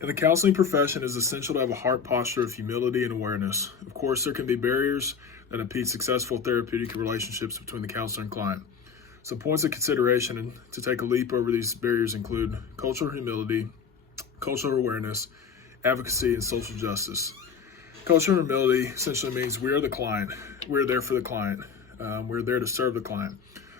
In the counseling profession, it is essential to have a heart posture of humility and awareness. Of course, there can be barriers that impede successful therapeutic relationships between the counselor and client. Some points of consideration to take a leap over these barriers include cultural humility, cultural awareness, advocacy, and social justice. Cultural humility essentially means we are the client. We're there for the client. We're there to serve the client.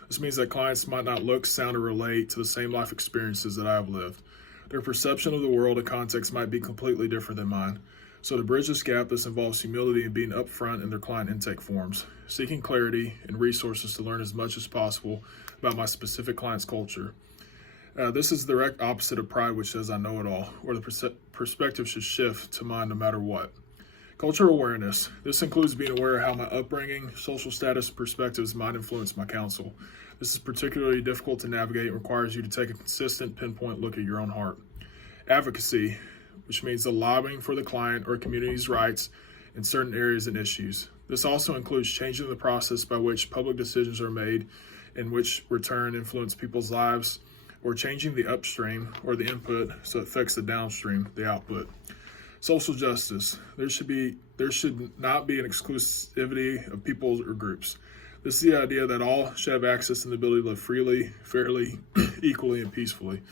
This means that clients might not look, sound, or relate to the same life experiences that I have lived. Their perception of the world and context might be completely different than mine. So to bridge this gap, this involves humility and being upfront in their client intake forms, seeking clarity and resources to learn as much as possible about my specific client's culture. This is the direct opposite of pride, which says I know it all, where the perspective should shift to mine no matter what. Cultural awareness. This includes being aware of how my upbringing, social status, and perspectives might influence my counsel. This is particularly difficult to navigate and requires you to take a consistent, pinpoint look at your own heart. Advocacy, which means the lobbying for the client or community's rights in certain areas and issues. This also includes changing the process by which public decisions are made and which return influence people's lives, or changing the upstream or the input so it affects the downstream, the output. Social justice. There should not be an exclusivity of people or groups. This is the idea that all should have access and the ability to live freely, fairly, equally, and peacefully.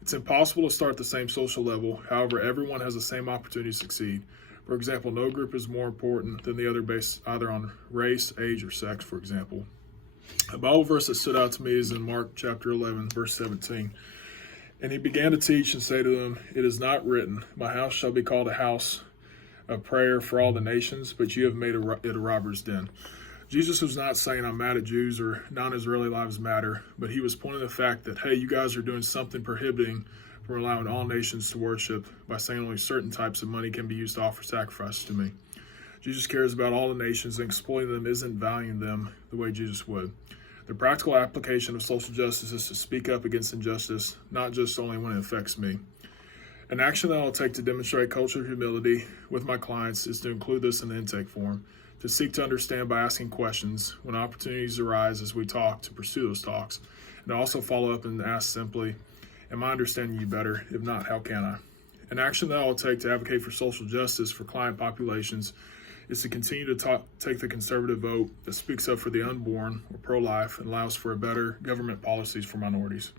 It's impossible to start at the same social level. However, everyone has the same opportunity to succeed. For example, no group is more important than the other based either on race, age, or sex, for example. A Bible verse that stood out to me is in Mark chapter 11, verse 17. And he began to teach and say to them, "It is not written, 'My house shall be called a house of prayer for all the nations,' but you have made it a robber's den." Jesus was not saying I'm mad at Jews or non-Israeli lives matter, but he was pointing to the fact that, hey, you guys are doing something prohibiting from allowing all nations to worship by saying only certain types of money can be used to offer sacrifices to me. Jesus cares about all the nations, and exploiting them isn't valuing them the way Jesus would. The practical application of social justice is to speak up against injustice, not just only when it affects me. An action that I'll take to demonstrate cultural humility with my clients is to include this in the intake form, to seek to understand by asking questions when opportunities arise as we talk, to pursue those talks, and to also follow up and ask simply, am I understanding you better? If not, how can I? An action that I will take to advocate for social justice for client populations is to continue to take the conservative vote that speaks up for the unborn or pro-life and allows for a better government policies for minorities.